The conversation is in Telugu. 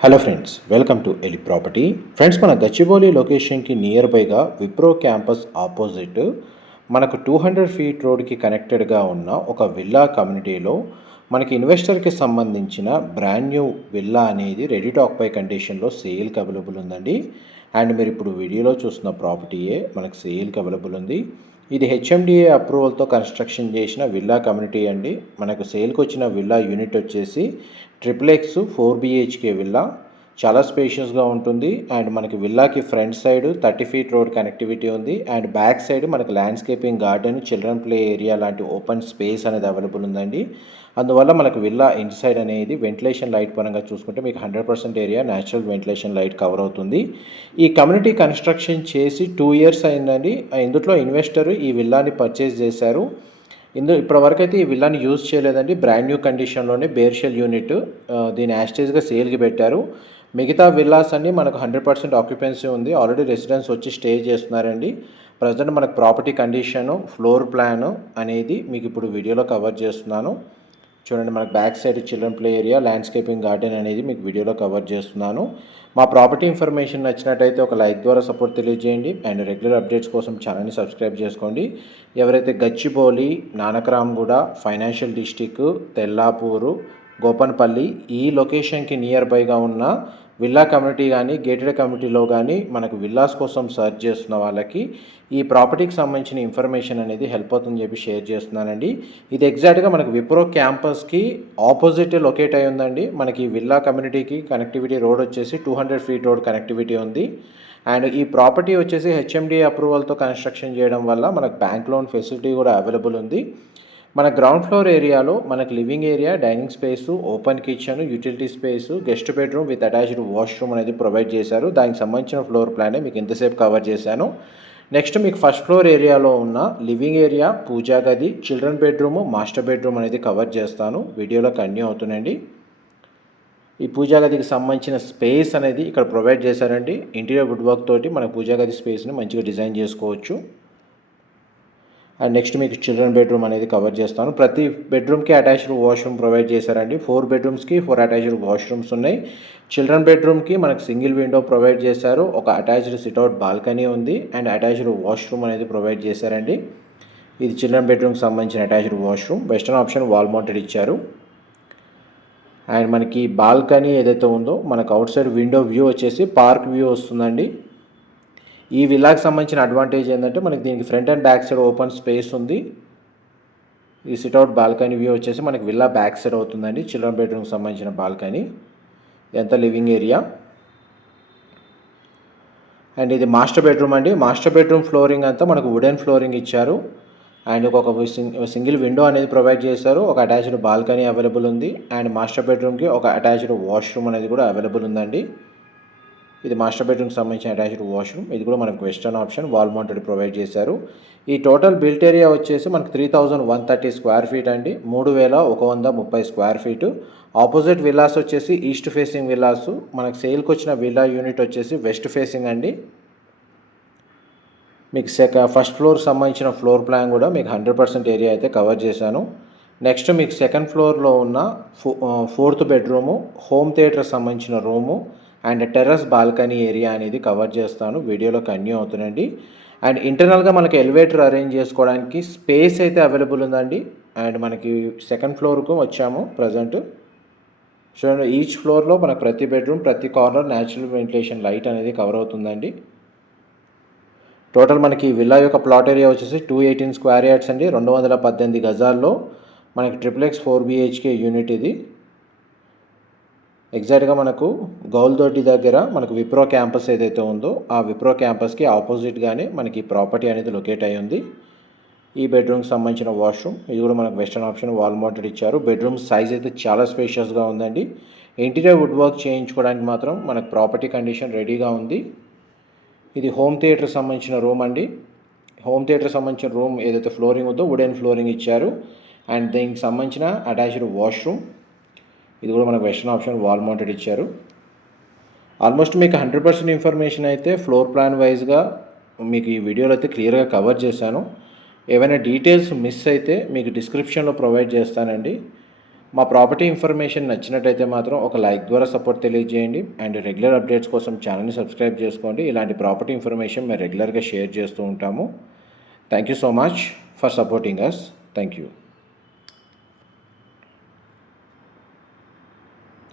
Hello friends welcome to Eli property friends మన గచ్చిబౌలి లొకేషన్కి నియర్ బైగా విప్రో క్యాంపస్ ఆపోజిట్ మనకు టూ హండ్రెడ్ ఫీట్ రోడ్కి కనెక్టెడ్గా ఉన్న ఒక విల్లా కమ్యూనిటీలో మనకి ఇన్వెస్టర్కి సంబంధించిన బ్రాండ్ న్యూ విల్లా అనేది రెడీ టాక్ పై కండిషన్లో సేల్కి అవైలబుల్ ఉందండి. అండ్ మీరు ఇప్పుడు వీడియోలో చూస్తున్న ప్రాపర్టీయే మనకు సేల్కి అవైలబుల్ ఉంది. ఇది హెచ్ఎండిఏ అప్రూవల్తో కన్స్ట్రక్షన్ చేసిన విల్లా కమ్యూనిటీ అండి. మనకు సేల్కి వచ్చిన విల్లా యూనిట్ వచ్చేసి triple X four BHK villa చాలా స్పేషియస్గా ఉంటుంది. అండ్ మనకి విల్లాకి front side thirty feet road connectivity ఉంది. అండ్ బ్యాక్ సైడ్ మనకి landscaping garden children play area లాంటి ఓపెన్ స్పేస్ అనేది అవైలబుల్ ఉందండి. అందువల్ల మనకు విల్లా ఇన్సైడ్ అనేది వెంటిలేషన్ లైట్ పరంగా చూసుకుంటే మీకు hundred percent area natural ventilation light cover అవుతుంది. ఈ కమ్యూనిటీ కన్స్ట్రక్షన్ చేసి టూ ఇయర్స్ అయిందండి. ఇందులో ఇన్వెస్టర్ ఈ విల్లాని పర్చేస్ చేశారు. ఇందు ఇప్పటివరకు అయితే ఈ విల్లాని యూజ్ చేయలేదండి. బ్రాండ్ న్యూ కండిషన్లోనే బేర్షెల్ యూనిట్ దీని యాస్టేజ్గా సేల్కి పెట్టారు. మిగతా విల్లాస్ అన్ని మనకు హండ్రెడ్ పర్సెంట్ ఆక్యుపెన్సీ ఉంది. ఆల్రెడీ రెసిడెన్స్ వచ్చి స్టే చేస్తున్నారండి. ప్రజెంట్ మనకు ప్రాపర్టీ కండిషను ఫ్లోర్ ప్లాన్ అనేది మీకు ఇప్పుడు వీడియోలో కవర్ చేస్తున్నాను. చూడండి మనకు back side children play area landscaping garden అనేది మీకు వీడియోలో కవర్ చేస్తున్నాను. మా ప్రాపర్టీ ఇన్ఫర్మేషన్ నచ్చినట్టయితే ఒక లైక్ ద్వారా సపోర్ట్ తెలియజేయండి. అండ్ రెగ్యులర్ అప్డేట్స్ కోసం ఛానల్ని సబ్స్క్రైబ్ చేసుకోండి. ఎవరైతే గచ్చిబౌలి నానకరాంగూడ ఫైనాన్షియల్ డిస్టిక్ తెల్లాపూరు గోపన్పల్లి ఈ లొకేషన్కి నియర్ బైగా ఉన్న విల్లా కమ్యూనిటీ కానీ గేటెడ్ కమ్యూనిటీలో కానీ మనకు విల్లాస్ కోసం సర్చ్ చేస్తున్న వాళ్ళకి ఈ ప్రాపర్టీకి సంబంధించిన ఇన్ఫర్మేషన్ అనేది హెల్ప్ అవుతుందని చెప్పి షేర్ చేస్తున్నానండి. ఇది ఎగ్జాక్ట్గా మనకు విప్రో క్యాంపస్కి ఆపోజిట్ లొకేట్ అయి ఉందండి. మనకి విల్లా కమ్యూనిటీకి కనెక్టివిటీ రోడ్ వచ్చేసి two hundred feet road connectivity ఉంది. అండ్ ఈ ప్రాపర్టీ వచ్చేసి హెచ్ఎండి అప్రూవల్తో కన్స్ట్రక్షన్ చేయడం వల్ల మనకు బ్యాంక్ లోన్ ఫెసిలిటీ కూడా అవైలబుల్ ఉంది. మన గ్రౌండ్ ఫ్లోర్ ఏరియాలో మనకు living area dining space open kitchen utility space guest bedroom with attached washroom అనేది ప్రొవైడ్ చేశారు. దానికి సంబంధించిన ఫ్లోర్ ప్లానే మీకు ఇంతసేపు కవర్ చేశాను. నెక్స్ట్ మీకు ఫస్ట్ ఫ్లోర్ ఏరియాలో ఉన్న లివింగ్ ఏరియా పూజా గది చిల్డ్రన్ బెడ్రూమ్ మాస్టర్ బెడ్రూమ్ అనేది కవర్ చేస్తాను. వీడియోలో కంటిన్యూ అవుతుందండి. ఈ పూజా గదికి సంబంధించిన స్పేస్ అనేది ఇక్కడ ప్రొవైడ్ చేశారండి. ఇంటీరియర్ వుడ్ వర్క్ తోటి మన పూజా గది స్పేస్ని మంచిగా డిజైన్ చేసుకోవచ్చు. అండ్ నెక్స్ట్ మీకు చిల్డ్రన్ బెడ్రూమ్ అనేది కవర్ చేస్తాను. ప్రతి బెడ్రూమ్కి అటాచ్డ్ వాష్రూమ్ ప్రొవైడ్ చేశారండి. ఫోర్ బెడ్రూమ్స్కి ఫోర్ అటాచ్డ్ వాష్రూమ్స్ ఉన్నాయి. చిల్డ్రన్ బెడ్రూమ్కి మనకు సింగిల్ విండో ప్రొవైడ్ చేశారు. ఒక అటాచ్డ్ సిట్అవుట్ బాల్కనీ ఉంది. అండ్ అటాచ్డ్ వాష్రూమ్ అనేది ప్రొవైడ్ చేశారండి. ఇది చిల్డ్రన్ బెడ్రూమ్కి సంబంధించిన attached washroom. Western option wall mounted ఇచ్చారు. అండ్ మనకి బాల్కనీ ఏదైతే ఉందో మనకు అవుట్ సైడ్ విండో వ్యూ వచ్చేసి పార్క్ వ్యూ వస్తుందండి. ఈ విల్లాకి సంబంధించిన అడ్వాంటేజ్ ఏంటంటే మనకి దీనికి front and back side open space ఉంది. ఈ సిట్అవుట్ బాల్కనీ వ్యూ వచ్చేసి మనకి విల్లా బ్యాక్ సైడ్ అవుతుందండి. చిల్డ్రన్ బెడ్రూమ్కి సంబంధించిన బాల్కనీ ఎంత లివింగ్ ఏరియా అండ్ ఇది మాస్టర్ బెడ్రూమ్ అండి. మాస్టర్ బెడ్రూమ్ ఫ్లోరింగ్ అంతా మనకు వుడెన్ ఫ్లోరింగ్ ఇచ్చారు. అండ్ ఒక సింగిల్ విండో అనేది ప్రొవైడ్ చేశారు. ఒక అటాచ్డ్ బాల్కనీ అవైలబుల్ ఉంది. అండ్ మాస్టర్ బెడ్రూమ్కి ఒక అటాచ్డ్ వాష్రూమ్ అనేది కూడా అవైలబుల్ ఉందండి. ఇది మాస్టర్ బెడ్రూమ్కి సంబంధించిన అటాచ్డ్ వాష్రూమ్. ఇది కూడా మనకు western option. Wall mounted provide చేశారు. ఈ టోటల్ బిల్ట్ ఏరియా వచ్చేసి మనకు three thousand one thirty square feet అండి. మూడు వేల ఒక వంద ముప్పై స్క్వేర్ ఫీటు. ఆపోజిట్ విల్లాస్ వచ్చేసి ఈస్ట్ ఫేసింగ్ విల్లాస్. మనకు సేల్కి వచ్చిన విల్లా యూనిట్ వచ్చేసి వెస్ట్ ఫేసింగ్ అండి. మీకు సెక ఫస్ట్ ఫ్లోర్ సంబంధించిన ఫ్లోర్ ప్లాన్ కూడా మీకు హండ్రెడ్ పర్సెంట్ ఏరియా అయితే కవర్ చేశాను. నెక్స్ట్ మీకు సెకండ్ ఫ్లోర్లో ఉన్న ఫో ఫోర్త్ బెడ్రూము హోమ్ థియేటర్ సంబంధించిన room and terrace balcony area అనేది కవర్ చేస్తాను. వీడియోలో కన్యూ అవుతుందండి. అండ్ ఇంటర్నల్గా మనకి ఎలివేటర్ అరేంజ్ చేసుకోవడానికి స్పేస్ అయితే అవైలబుల్ ఉందండి. అండ్ మనకి సెకండ్ ఫ్లోర్కు వచ్చాము ప్రజెంట్. చూడండి ఈచ్ ఫ్లోర్లో మనకు ప్రతి బెడ్రూమ్ ప్రతి కార్నర్ న్యాచురల్ వెంటిలేషన్ లైట్ అనేది కవర్ అవుతుందండి. టోటల్ మనకి విల్లా యొక్క ప్లాట్ ఏరియా వచ్చేసి టూ ఎయిటీన్ స్క్వేర్ యార్డ్స్ అండి. రెండు వందల పద్దెనిమిది గజాల్లో మనకి triple X four BHK unit ఇది. ఎగ్జాక్ట్గా మనకు గౌల్దొడ్డి దగ్గర మనకు విప్రో క్యాంపస్ ఏదైతే ఉందో ఆ విప్రో క్యాంపస్కి ఆపోజిట్గానే మనకి ప్రాపర్టీ అనేది లొకేట్ అయి ఉంది. ఈ బెడ్రూమ్కి సంబంధించిన వాష్రూమ్ ఇది కూడా మనకు వెస్టర్న్ ఆప్షన్ వాల్ మౌంటెడ్ ఇచ్చారు. బెడ్రూమ్ సైజ్ అయితే చాలా స్పేషియస్గా ఉందండి. ఇంటీరియర్ వుడ్ వర్క్ చేయించుకోవడానికి మాత్రం మనకు ప్రాపర్టీ కండిషన్ రెడీగా ఉంది. ఇది హోమ్ థియేటర్ సంబంధించిన రూమ్ అండి. హోమ్ థియేటర్ సంబంధించిన రూమ్ ఏదైతే ఫ్లోరింగ్ ఉందో వుడెన్ ఫ్లోరింగ్ ఇచ్చారు. అండ్ దీనికి సంబంధించిన అటాచ్డ్ వాష్రూమ్ ఇది కూడా మనకు వెస్టర్న్ ఆప్షన్ వాల్ మౌంటెడ్ ఇచ్చారు. ఆల్మోస్ట్ మీకు హండ్రెడ్ పర్సెంట్ ఇన్ఫర్మేషన్ అయితే ఫ్లోర్ ప్లాన్ వైజ్గా మీకు ఈ వీడియోలో అయితే క్లియర్గా కవర్ చేశాను. ఏవైనా డీటెయిల్స్ మిస్ అయితే మీకు డిస్క్రిప్షన్లో ప్రొవైడ్ చేస్తానండి. మా ప్రాపర్టీ ఇన్ఫర్మేషన్ నచ్చినట్టయితే మాత్రం ఒక లైక్ ద్వారా సపోర్ట్ తెలియజేయండి. అండ్ రెగ్యులర్ అప్డేట్స్ కోసం ఛానల్ని సబ్స్క్రైబ్ చేసుకోండి. ఇలాంటి ప్రాపర్టీ ఇన్ఫర్మేషన్ మేము రెగ్యులర్గా షేర్ చేస్తూ ఉంటాము. Thank you so much for supporting us thank you